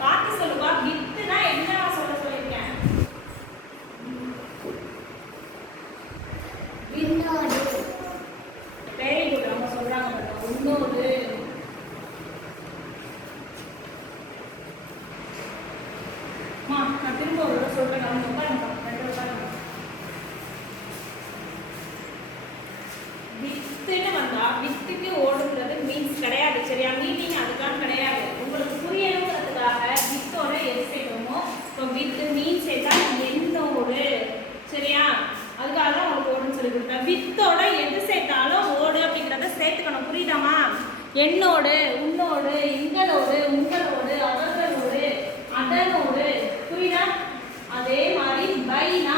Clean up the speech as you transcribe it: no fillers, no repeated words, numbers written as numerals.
பார்த்து சொல்லுவா. வித்துனா என்ன சொல்ல சொல்லிருக்கேன்? விண்ணோடு. Very good. அவங்க சொல்றாங்க பாருங்க. உன்னோடு. நான் திரும்ப ஒரு சொல்றேன். அவங்க உட்காருங்க. வித்துன்னு வந்தா வித்துக்கு ஓடுங்கிறது மீன்ஸ் கிடையாது. சரியா? மீனிங் அதுக்கான கிடையாது. உங்களுக்கு புரியணுங்கிறதுக்காக வித்தோட எது சேர்க்கணுமோ இப்போ வித்து மீன் சேர்த்தா என்னோடு. சரியா? அதுக்காக தான் உங்களுக்கு ஓடுன்னு சொல்லி கொடுத்தேன். வித்தோட எது சேர்த்தாலும் ஓடு அப்படிங்கிறத சேர்த்துக்கணும். புரியுதாமா? என்னோடு, உன்னோடு, எங்களோடு, உங்களோடு, அவர்களோடு, அதனோடு. புரியுதா? அதே மாதிரி பைனா